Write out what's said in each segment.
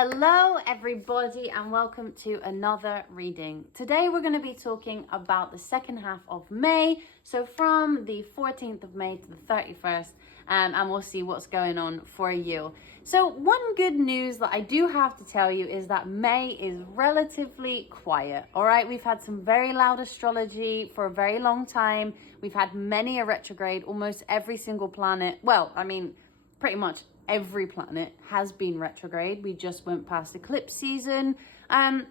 Hello everybody and welcome to another reading. Today we're going to be talking about the second half of May, so from the 14th of May to the 31st, and we'll see what's going on for you. So one good news that I do have to tell you is that May is relatively quiet. All right, we've had some very loud astrology for a very long time. We've had many a retrograde, almost every single planet. Well, I mean, pretty much every planet has been retrograde. We just went past eclipse season. And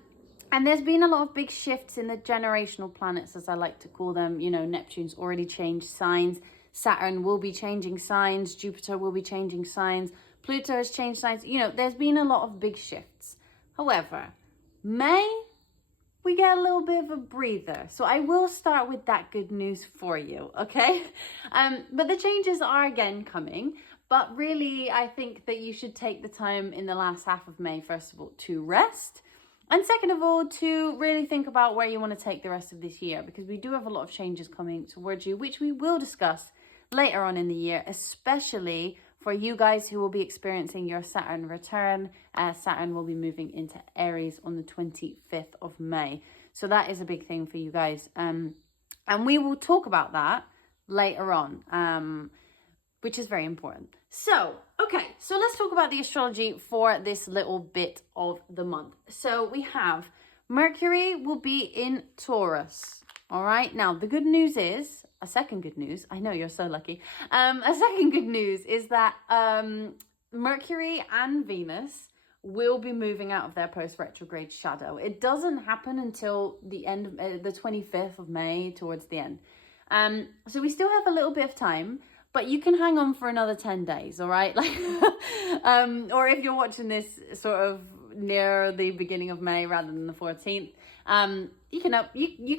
there's been a lot of big shifts in the generational planets, as I like to call them. You know, Neptune's already changed signs. Saturn will be changing signs. Jupiter will be changing signs. Pluto has changed signs. You know, there's been a lot of big shifts. However, May, we get a little bit of a breather. So I will start with that good news for you, okay? But the changes are again coming. But really, I think that you should take the time in the last half of May, first of all, to rest. And second of all, to really think about where you want to take the rest of this year, because we do have a lot of changes coming towards you, which we will discuss later on in the year, especially for you guys who will be experiencing your Saturn return. Saturn will be moving into Aries on the 25th of May. So that is a big thing for you guys. And we will talk about that later on. Which is very important. So, okay, so let's talk about the astrology for this little bit of the month. So we have Mercury will be in Taurus. All right, now the good news is, a second good news, I know you're so lucky. A second good news is that Mercury and Venus will be moving out of their post-retrograde shadow. It doesn't happen until the end, the 25th of May, towards the end. So we still have a little bit of time. But you can hang on for another 10 days, all right? Like, or if you're watching this sort of near the beginning of May rather than the 14th, you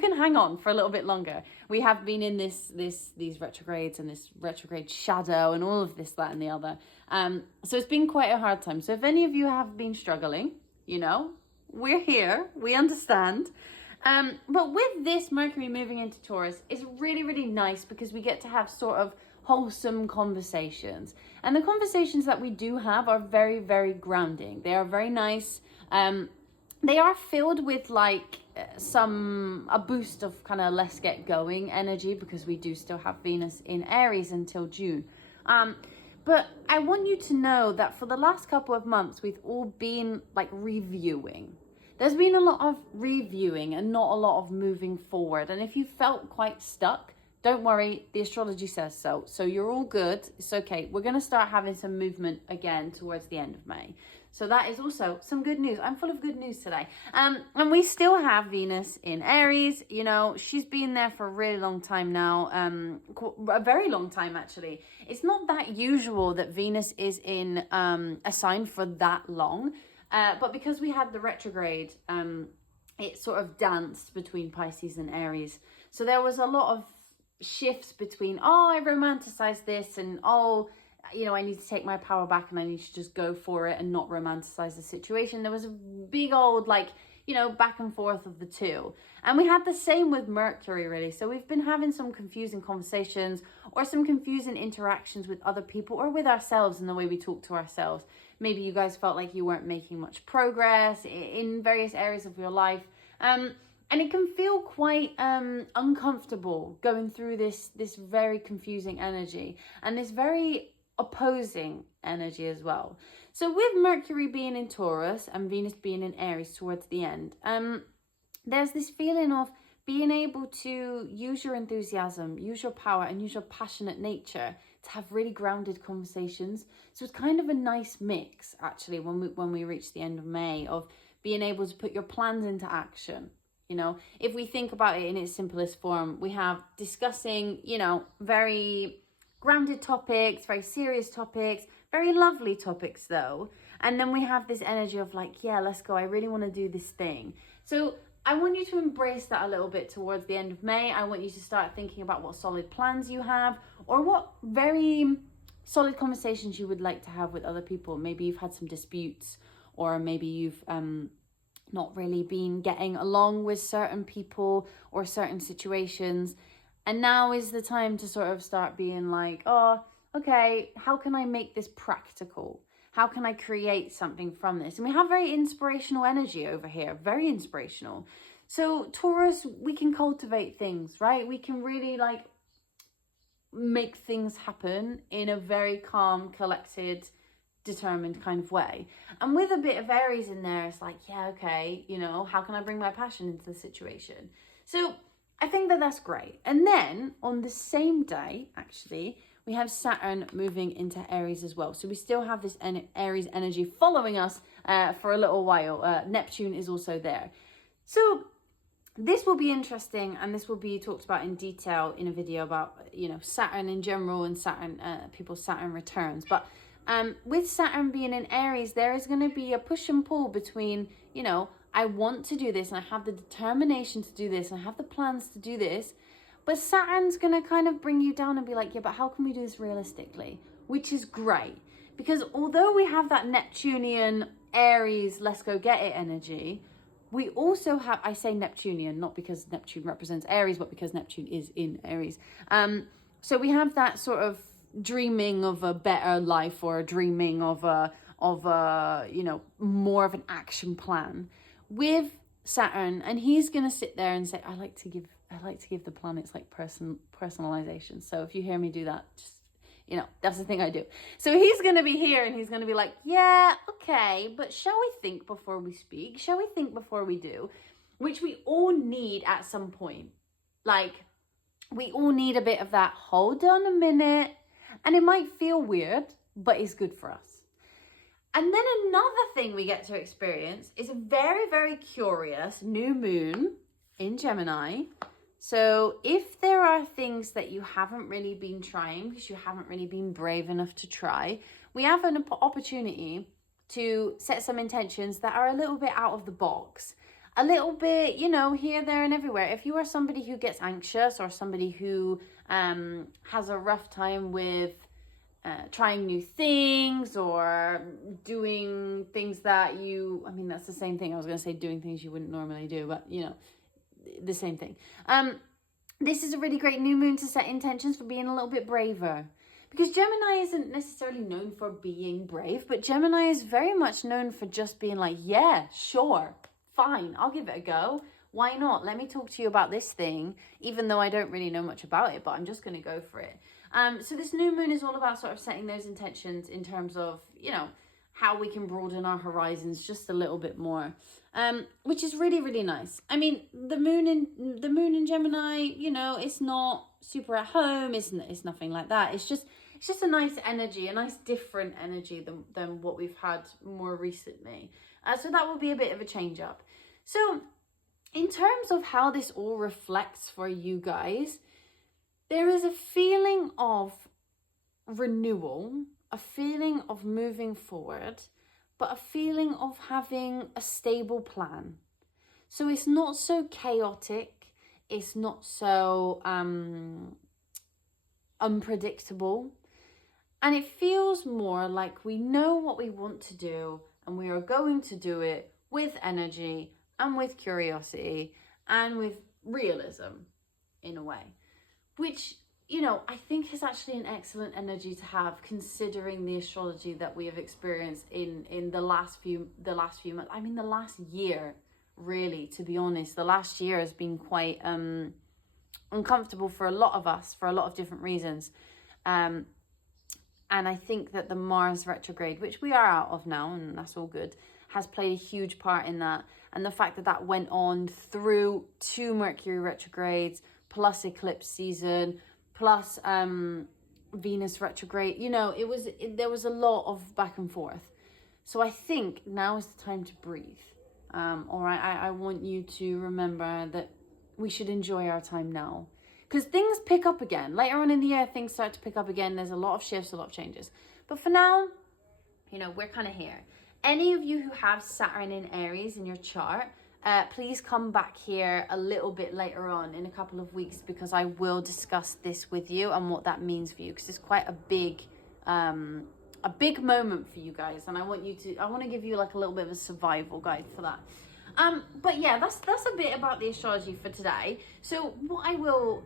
can hang on for a little bit longer. We have been in these retrogrades and this retrograde shadow and all of this, that, and the other. So it's been quite a hard time. So if any of you have been struggling, you know, we're here. We understand. But with this Mercury moving into Taurus, it's really, really nice because we get to have sort of wholesome conversations, and the conversations that we do have are very, very grounding. They are very nice. They are filled with like a boost of kind of let's get going energy, because we do still have Venus in Aries until June. But I want you to know that for the last couple of months we've all been like reviewing. There's been a lot of reviewing and not a lot of moving forward, and if you felt quite stuck, don't worry, the astrology says so. So you're all good. It's okay. We're going to start having some movement again towards the end of May. So that is also some good news. I'm full of good news today. And we still have Venus in Aries. You know, she's been there for a really long time now. A very long time, actually. It's not that usual that Venus is in a sign for that long. But because we had the retrograde, it sort of danced between Pisces and Aries. So there was a lot of shifts between, oh, I romanticize this, and oh, you know, I need to take my power back and I need to just go for it and not romanticize the situation. There was a big old, like, you know, back and forth of the two. And we had the same with Mercury, really. So we've been having some confusing conversations or some confusing interactions with other people or with ourselves in the way we talk to ourselves. Maybe you guys felt like you weren't making much progress in various areas of your life. And it can feel quite uncomfortable going through this very confusing energy and this very opposing energy as well. So with Mercury being in Taurus and Venus being in Aries towards the end, there's this feeling of being able to use your enthusiasm, use your power, and use your passionate nature to have really grounded conversations. So it's kind of a nice mix, actually, when we reach the end of May, of being able to put your plans into action. You know, if we think about it in its simplest form, we have discussing, you know, very grounded topics, very serious topics, very lovely topics though. And then we have this energy of like, yeah, let's go. I really want to do this thing. So I want you to embrace that a little bit towards the end of May. I want you to start thinking about what solid plans you have or what very solid conversations you would like to have with other people. Maybe you've had some disputes, or maybe you've not really been getting along with certain people or certain situations. And now is the time to sort of start being like, oh, okay, how can I make this practical? How can I create something from this? And we have very inspirational energy over here, very inspirational. So Taurus, we can cultivate things, right? We can really like make things happen in a very calm, collected, determined kind of way. And with a bit of Aries in there, it's like, yeah, okay, you know, how can I bring my passion into the situation? So I think that that's great. And then on the same day, actually, we have Saturn moving into Aries as well. So we still have this Aries energy following us for a little while. Neptune is also there. So this will be interesting, and this will be talked about in detail in a video about, you know, Saturn in general and Saturn, people's Saturn returns. But with Saturn being in Aries, there is going to be a push and pull between, you know, I want to do this and I have the determination to do this and I have the plans to do this. But Saturn's going to kind of bring you down and be like, yeah, but how can we do this realistically? Which is great. Because although we have that Neptunian Aries, let's go get it energy, we also have, I say Neptunian, not because Neptune represents Aries, but because Neptune is in Aries. So we have that sort of dreaming of a better life, or dreaming of a, you know, more of an action plan with Saturn. And he's going to sit there and say, I like to give the planets like personalization. So if you hear me do that, just, you know, that's the thing I do. So he's going to be here and he's going to be like, yeah, okay, but shall we think before we speak? Shall we think before we do? Which we all need at some point. Like, we all need a bit of that, hold on a minute. And it might feel weird, but it's good for us. And then another thing we get to experience is a very, very curious new moon in Gemini. So if there are things that you haven't really been trying, because you haven't really been brave enough to try, we have an opportunity to set some intentions that are a little bit out of the box. A little bit, you know, here, there, and everywhere. If you are somebody who gets anxious, or somebody who has a rough time with trying new things, or doing things that you, I mean, that's the same thing. I was going to say doing things you wouldn't normally do, but, you know, the same thing. This is a really great new moon to set intentions for being a little bit braver. Because Gemini isn't necessarily known for being brave, but Gemini is very much known for just being like, yeah, sure, fine, I'll give it a go. Why not? Let me talk to you about this thing, even though I don't really know much about it, but I'm just going to go for it. So this new moon is all about sort of setting those intentions in terms of, you know, how we can broaden our horizons just a little bit more, which is really, really nice. I mean, the moon in Gemini, you know, it's not super at home. It's nothing like that. It's just a nice energy, a nice different energy than what we've had more recently. So that will be a bit of a change up. So in terms of how this all reflects for you guys, there is a feeling of renewal, a feeling of moving forward, but a feeling of having a stable plan. So it's not so chaotic, it's not so unpredictable, and it feels more like we know what we want to do and we are going to do it with energy and with curiosity and with realism in a way, which, you know, I think is actually an excellent energy to have, considering the astrology that we have experienced in the last few months. I mean, the last year, really, to be honest. The last year has been quite uncomfortable for a lot of us, for a lot of different reasons. And I think that the Mars retrograde, which we are out of now, and that's all good, has played a huge part in that. And the fact that that went on through 2 Mercury retrogrades, plus eclipse season, plus Venus retrograde, you know, there was a lot of back and forth. So I think now is the time to breathe. All right, I want you to remember that we should enjoy our time now. Because things pick up again. Later on in the year, things start to pick up again. There's a lot of shifts, a lot of changes. But for now, you know, we're kind of here. Any of you who have Saturn in Aries in your chart, please come back here a little bit later on in a couple of weeks, because I will discuss this with you and what that means for you, because it's quite a big moment for you guys, and I want to give you like a little bit of a survival guide for that. But yeah, that's a bit about the astrology for today. So what I will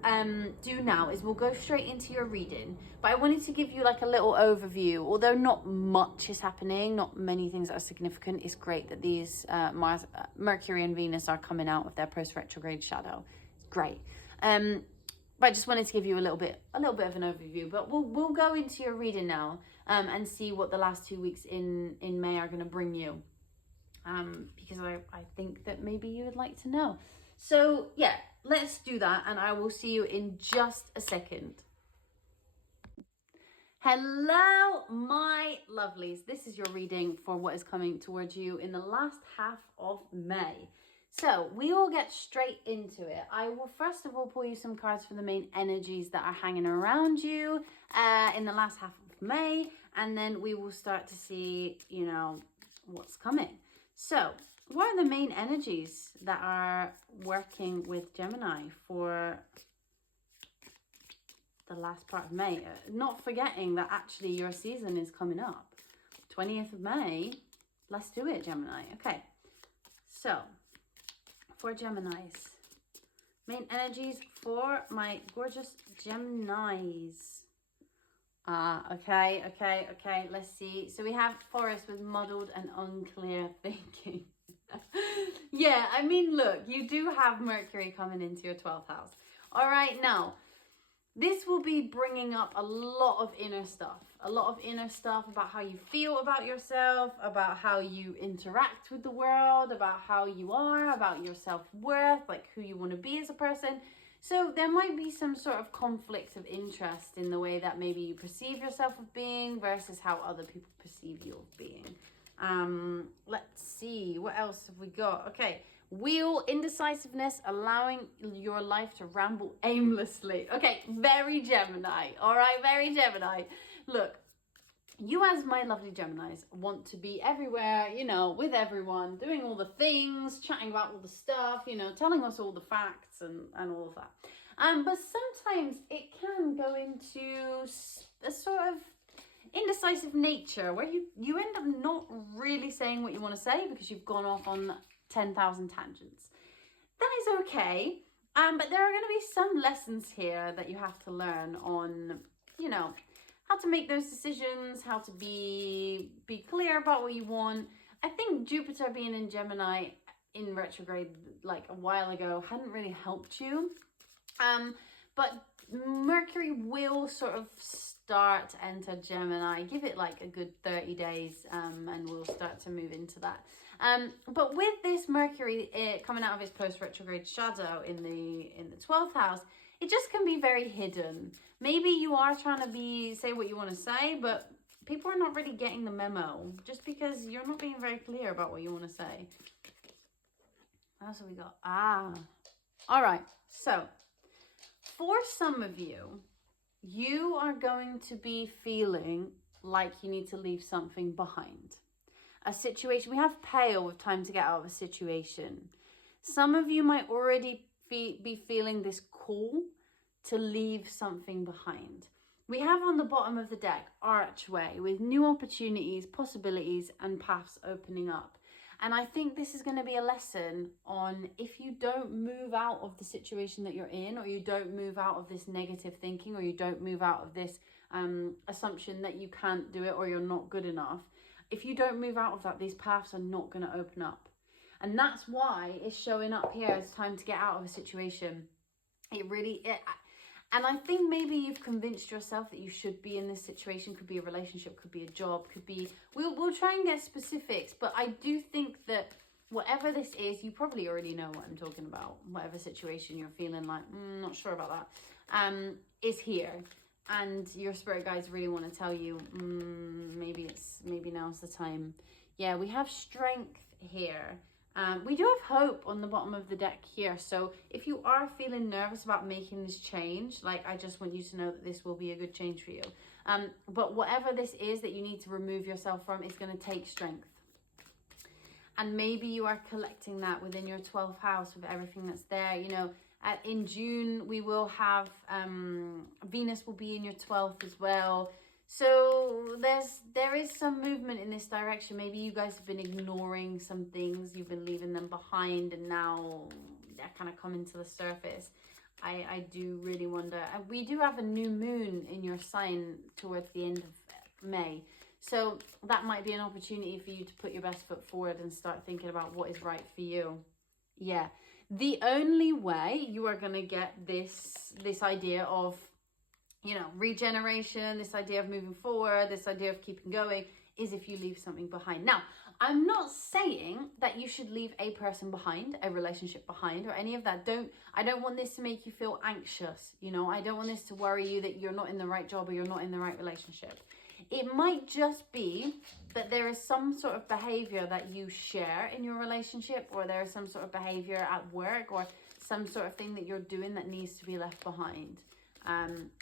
do now is we'll go straight into your reading. But I wanted to give you like a little overview. Although not much is happening, not many things that are significant. It's great that these Mercury and Venus are coming out of their post-retrograde shadow. It's great. But I just wanted to give you a little bit of an overview. But we'll go into your reading now and see what the last 2 weeks in May are going to bring you. Because I think that maybe you would like to know. So yeah, let's do that, and I will see you in just a second. Hello, my lovelies. This is your reading for what is coming towards you in the last half of May. So we will get straight into it. I will first of all pull you some cards for the main energies that are hanging around you in the last half of May, and then we will start to see, you know, what's coming. So, what are the main energies that are working with Gemini for the last part of May? Not forgetting that actually your season is coming up. 20th of May. Let's do it, Gemini. Okay. So, for Geminis. Main energies for my gorgeous Geminis. Okay, let's see. So we have Forest with muddled and unclear thinking. Yeah, I mean, look, you do have Mercury coming into your 12th house. All right, now, this will be bringing up a lot of inner stuff. A lot of inner stuff about how you feel about yourself, about how you interact with the world, about how you are, about your self-worth, like who you want to be as a person. So there might be some sort of conflict of interest in the way that maybe you perceive yourself of being versus how other people perceive you of being. Let's see, what else have we got? Okay, Wheel, indecisiveness, allowing your life to ramble aimlessly. Okay, very Gemini, all right, very Gemini. Look, you as my lovely Geminis want to be everywhere, you know, with everyone, doing all the things, chatting about all the stuff, you know, telling us all the facts and all of that. But sometimes it can go into a sort of indecisive nature where you end up not really saying what you want to say because you've gone off on 10,000 tangents. That is okay. But there are going to be some lessons here that you have to learn on, you know, how to make those decisions, how to be clear about what you want. I think Jupiter being in Gemini in retrograde like a while ago hadn't really helped you. But Mercury will sort of start to enter Gemini. Give it like a good 30 days and we'll start to move into that. But with this Mercury coming out of its post-retrograde shadow in the 12th house, it just can be very hidden. Maybe you are trying to say what you want to say, but people are not really getting the memo just because you're not being very clear about what you want to say. What else have we got? All right. So for some of you, you are going to be feeling like you need to leave something behind. A situation. We have pale with time to get out of a situation. Some of you might already be feeling this call to leave something behind. We have on the bottom of the deck archway with new opportunities, possibilities, and paths opening up. And I think this is going to be a lesson on if you don't move out of the situation that you're in, or you don't move out of this negative thinking, or you don't move out of this assumption that you can't do it or you're not good enough. If you don't move out of that, these paths are not going to open up. And that's why it's showing up here as time to get out of a situation. And I think maybe you've convinced yourself that you should be in this situation. Could be a relationship, could be a job, could be... We'll try and get specifics, but I do think that whatever this is, you probably already know what I'm talking about. Whatever situation you're feeling like, not sure about that, is here. And your spirit guides really want to tell you, maybe now's the time. Yeah, we have strength here. We do have hope on the bottom of the deck here. So if you are feeling nervous about making this change, like, I just want you to know that this will be a good change for you. But whatever this is that you need to remove yourself from, it's going to take strength. And maybe you are collecting that within your 12th house with everything that's there. You know, in June, we will have, Venus will be in your 12th as well. So there is some movement in this direction. Maybe you guys have been ignoring some things, you've been leaving them behind, and now they're kind of coming to the surface. I do really wonder. And we do have a new moon in your sign towards the end of May. So that might be an opportunity for you to put your best foot forward and start thinking about what is right for you. Yeah. The only way you are going to get this idea of, you know, regeneration, this idea of moving forward, this idea of keeping going, is if you leave something behind. Now, I'm not saying that you should leave a person behind, a relationship behind, or any of that. I don't want this to make you feel anxious, you know. I don't want this to worry you that you're not in the right job or you're not in the right relationship. It might just be that there is some sort of behavior that you share in your relationship, or there is some sort of behavior at work, or some sort of thing that you're doing that needs to be left behind.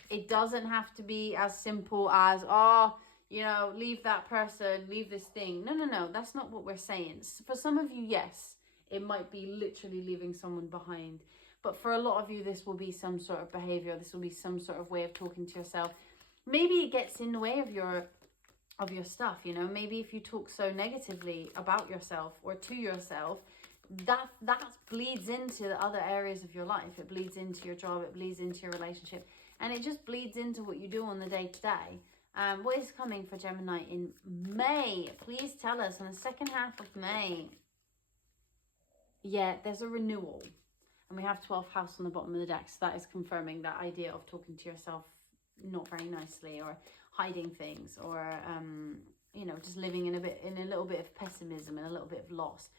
It doesn't have to be as simple as, oh, you know, leave that person, leave this thing. No, that's not what we're saying. For some of you, yes, it might be literally leaving someone behind. But for a lot of you, this will be some sort of behavior. This will be some sort of way of talking to yourself. Maybe it gets in the way of your stuff, you know. Maybe if you talk so negatively about yourself or to yourself, that bleeds into the other areas of your life. It bleeds into your job, it bleeds into your relationship, and it just bleeds into what you do on the day-to-day. What is coming for Gemini in May? Please tell us, in the second half of May. Yeah, there's a renewal, and we have 12th house on the bottom of the deck, so that is confirming that idea of talking to yourself not very nicely, or hiding things, or you know, just living in a little bit of pessimism and a little bit of loss.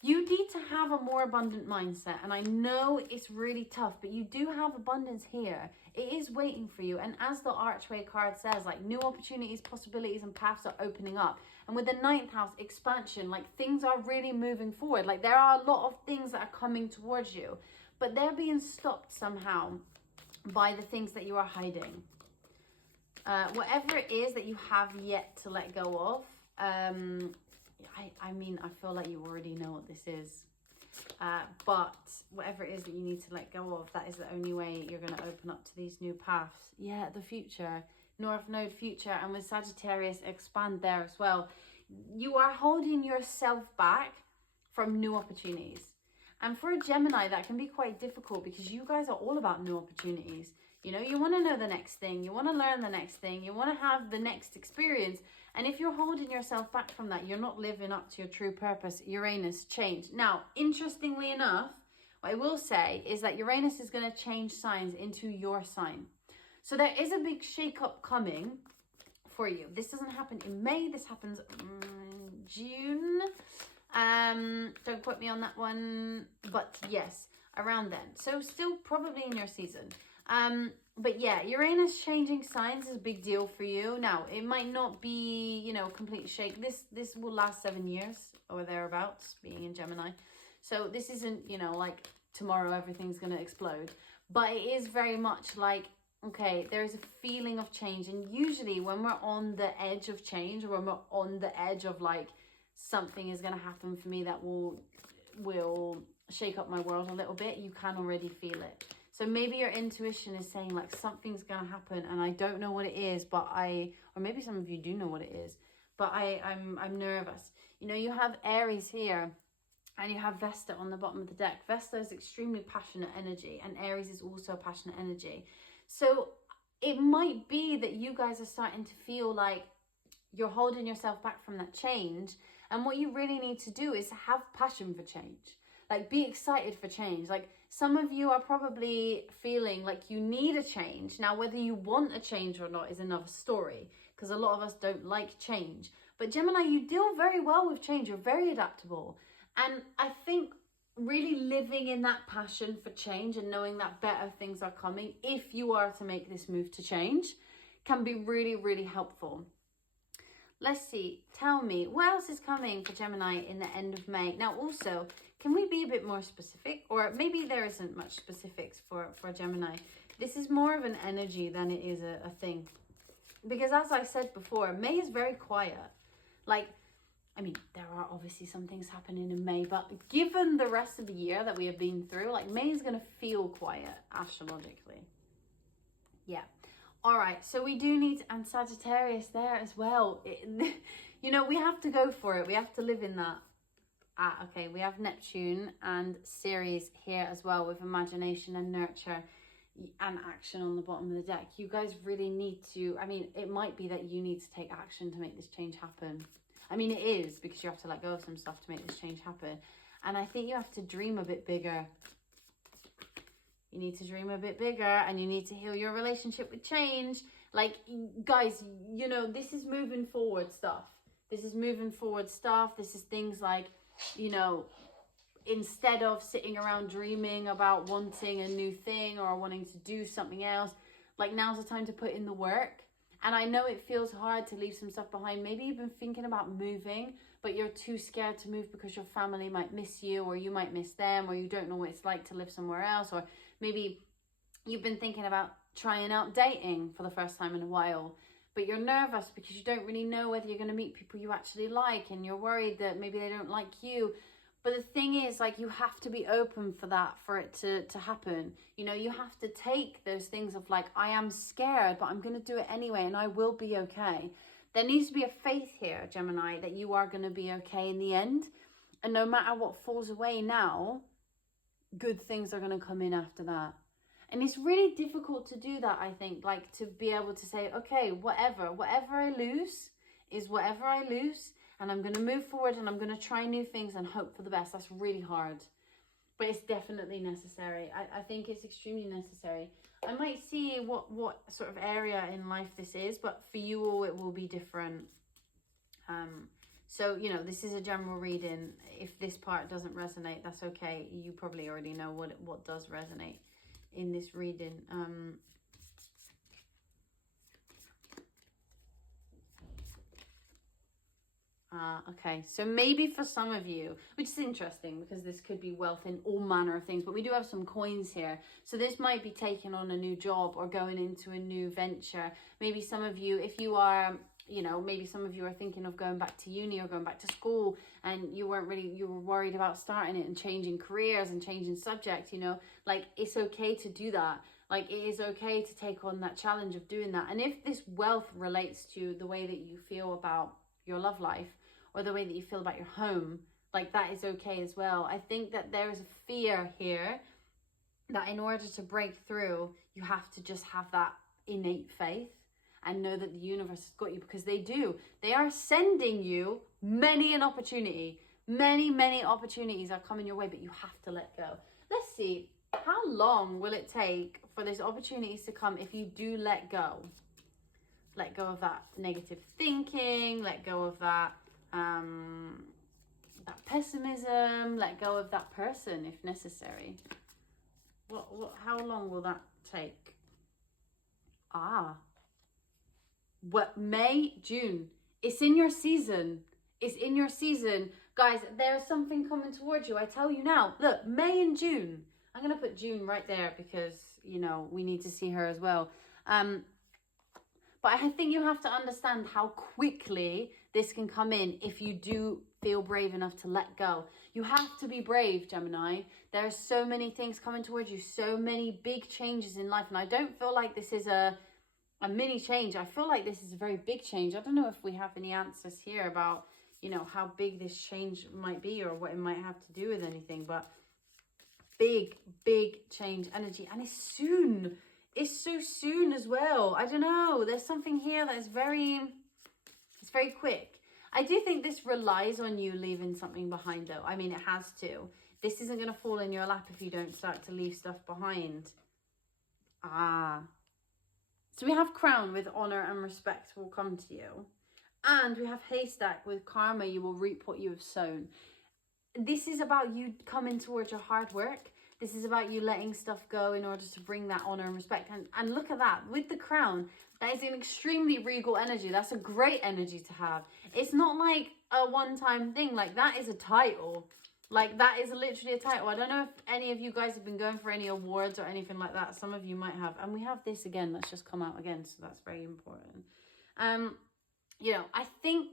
You need to have a more abundant mindset, and I know it's really tough, but you do have abundance here. It is waiting for you, and as the Archway card says, like, new opportunities, possibilities, and paths are opening up. And with the 9th house, expansion, like, things are really moving forward. Like, there are a lot of things that are coming towards you, but they're being stopped somehow by the things that you are hiding. Whatever it is that you have yet to let go of, I mean, I feel like you already know what this is. But whatever it is that you need to let go of, that is the only way you're going to open up to these new paths. Yeah, the future. North Node future, and with Sagittarius, expand there as well. You are holding yourself back from new opportunities. And for a Gemini, that can be quite difficult because you guys are all about new opportunities. You know, you want to know the next thing. You want to learn the next thing. You want to have the next experience. And if you're holding yourself back from that, you're not living up to your true purpose. Uranus change. Now, interestingly enough, what I will say is that Uranus is going to change signs into your sign. So there is a big shake-up coming for you. This doesn't happen in May. This happens in June. Don't quote me on that one, but yes, around then. So still probably in your season. But yeah, Uranus changing signs is a big deal for you. Now, it might not be, you know, complete shake. This will last 7 years or thereabouts, being in Gemini. So this isn't, you know, like tomorrow everything's going to explode. But it is very much like, okay, there is a feeling of change. And usually when we're on the edge of change, or when we're on the edge of like, something is going to happen for me that will shake up my world a little bit, you can already feel it. So maybe your intuition is saying like, something's going to happen and I don't know what it is, but or maybe some of you do know what it is, but I'm nervous. You know, you have Aries here and you have Vesta on the bottom of the deck. Vesta is extremely passionate energy, and Aries is also passionate energy. So it might be that you guys are starting to feel like you're holding yourself back from that change. And what you really need to do is have passion for change. Like, be excited for change. Like, some of you are probably feeling like you need a change. Now, whether you want a change or not is another story, because a lot of us don't like change. But Gemini, you deal very well with change. You're very adaptable. And I think really living in that passion for change and knowing that better things are coming, if you are to make this move to change, can be really, really helpful. Let's see, tell me, what else is coming for Gemini in the end of May? Now, also, can we be a bit more specific? Or maybe there isn't much specifics for Gemini. This is more of an energy than it is a thing. Because as I said before, May is very quiet. Like, I mean, there are obviously some things happening in May, but given the rest of the year that we have been through, like, May is going to feel quiet astrologically. Yeah. All right, so we do need, and Sagittarius there as well. You know, we have to go for it. We have to live in that. Okay, we have Neptune and Ceres here as well with imagination and nurture and action on the bottom of the deck. You guys really need to, I mean, it might be that you need to take action to make this change happen. I mean, it is, because you have to let go of some stuff to make this change happen. And I think you have to dream a bit bigger. You need to dream a bit bigger, and you need to heal your relationship with change. Like, guys, you know, this is moving forward stuff. This is moving forward stuff. This is things like, you know, instead of sitting around dreaming about wanting a new thing or wanting to do something else, like, now's the time to put in the work. And I know it feels hard to leave some stuff behind. Maybe you've been thinking about moving, but you're too scared to move because your family might miss you, or you might miss them, or you don't know what it's like to live somewhere else. Or maybe you've been thinking about trying out dating for the first time in a while, but you're nervous because you don't really know whether you're going to meet people you actually like, and you're worried that maybe they don't like you. But the thing is, like, you have to be open for that, for it to happen. You know, you have to take those things of like, I am scared, but I'm going to do it anyway, and I will be okay. There needs to be a faith here, Gemini, that you are going to be okay in the end. And no matter what falls away now, good things are going to come in after that. And it's really difficult to do that, I think, like, to be able to say, okay, whatever I lose is whatever I lose. And I'm going to move forward, and I'm going to try new things and hope for the best. That's really hard, but it's definitely necessary. I think it's extremely necessary. I might see what sort of area in life this is, but for you all, it will be different. So, you know, this is a general reading. If this part doesn't resonate, that's okay. You probably already know what does resonate in this reading. Okay, so maybe for some of you, which is interesting because this could be wealth in all manner of things, but we do have some coins here. So this might be taking on a new job or going into a new venture. Maybe some of you, if you are, you know, maybe some of you are thinking of going back to uni or going back to school, and you were worried about starting it and changing careers and changing subjects, you know, like, it's okay to do that. Like, it is okay to take on that challenge of doing that. And if this wealth relates to the way that you feel about your love life, or the way that you feel about your home, like, that is okay as well. I think that there is a fear here that in order to break through, you have to just have that innate faith and know that the universe has got you, because they do. They are sending you many an opportunity. Many opportunities are coming your way, but you have to let go. Let's see, how long will it take for these opportunities to come if you do let go? Let go of that negative thinking, let go of that that pessimism, let go of that person if necessary. How long will that take? What, May, June? It's in your season. It's in your season. Guys, there's something coming towards you. I tell you now. Look, May and June. I'm going to put June right there because, you know, we need to see her as well. But I think you have to understand how quickly this can come in if you do feel brave enough to let go. You have to be brave, Gemini. There are so many things coming towards you, so many big changes in life. And I don't feel like this is a mini change. I feel like this is a very big change. I don't know if we have any answers here about, you know, how big this change might be or what it might have to do with anything. But big change energy. And it's soon. It's so soon as well. I don't know. There's something here that is it's very quick. I do think this relies on you leaving something behind, though. I mean, it has to. This isn't going to fall in your lap if you don't start to leave stuff behind. So we have crown with honor and respect will come to you. And we have haystack with karma. You will reap what you have sown. This is about you coming towards your hard work. This is about you letting stuff go in order to bring that honor and respect. And look at that. With the crown, that is an extremely regal energy. That's a great energy to have. It's not like a one-time thing. Like, that is a title. Like, that is literally a title. I don't know if any of you guys have been going for any awards or anything like that. Some of you might have. And we have this again. That's just come out again. So that's very important. You know, I think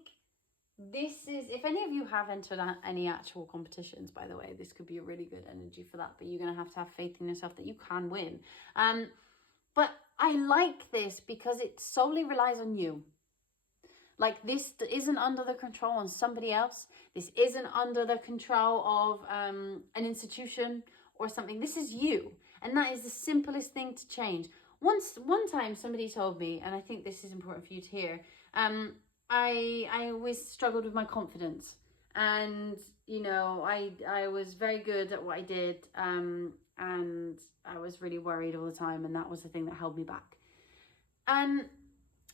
this is, if any of you have entered any actual competitions, by the way, this could be a really good energy for that. But you're going to have faith in yourself that you can win. But I like this because it solely relies on you. Like, this isn't under the control on somebody else. This isn't under the control of an institution or something. This is you. And that is the simplest thing to change. One time somebody told me, and I think this is important for you to hear, I always struggled with my confidence. And, you know, I was very good at what I did. And I was really worried all the time. And that was the thing that held me back. And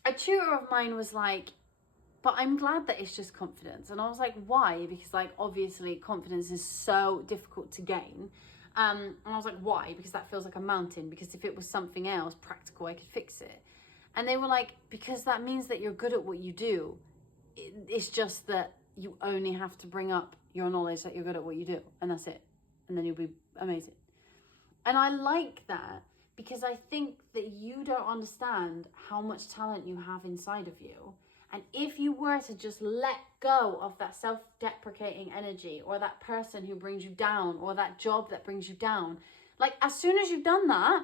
a tutor of mine was like, but I'm glad that it's just confidence. And I was like, why? Because, like, obviously confidence is so difficult to gain. And I was like, why? Because that feels like a mountain. Because if it was something else practical, I could fix it. And they were like, because that means that you're good at what you do. It's just that you only have to bring up your knowledge that you're good at what you do. And that's it. And then you'll be amazing. And I like that because I think that you don't understand how much talent you have inside of you. And if you were to just let go of that self-deprecating energy, or that person who brings you down, or that job that brings you down, like, as soon as you've done that,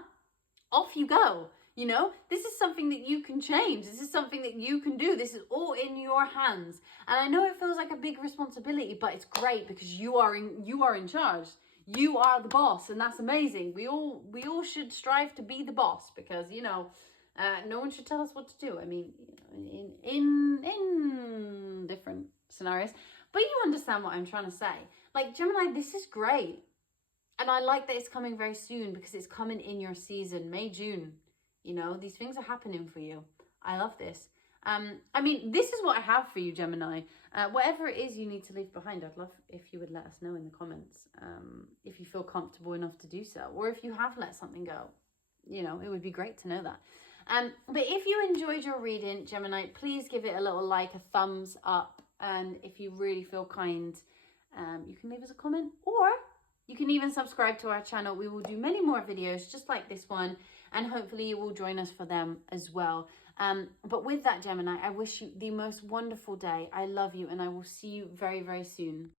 off you go. You know, this is something that you can change. This is something that you can do. This is all in your hands. And I know it feels like a big responsibility, but it's great because you are in charge. You are the boss, and that's amazing. We all should strive to be the boss because, you know, no one should tell us what to do. I mean, you know, in different scenarios, but you understand what I'm trying to say. Like, Gemini, this is great, and I like that it's coming very soon because it's coming in your season, May, June. You know, these things are happening for you. I love this. I mean, this is what I have for you, Gemini. Whatever it is you need to leave behind, I'd love if you would let us know in the comments. If you feel comfortable enough to do so, or if you have let something go. You know, it would be great to know that. But if you enjoyed your reading, Gemini, please give it a little like, a thumbs up. And if you really feel kind, you can leave us a comment, or you can even subscribe to our channel. We will do many more videos just like this one, and hopefully you will join us for them as well. But with that, Gemini, I wish you the most wonderful day. I love you, and I will see you very, very soon.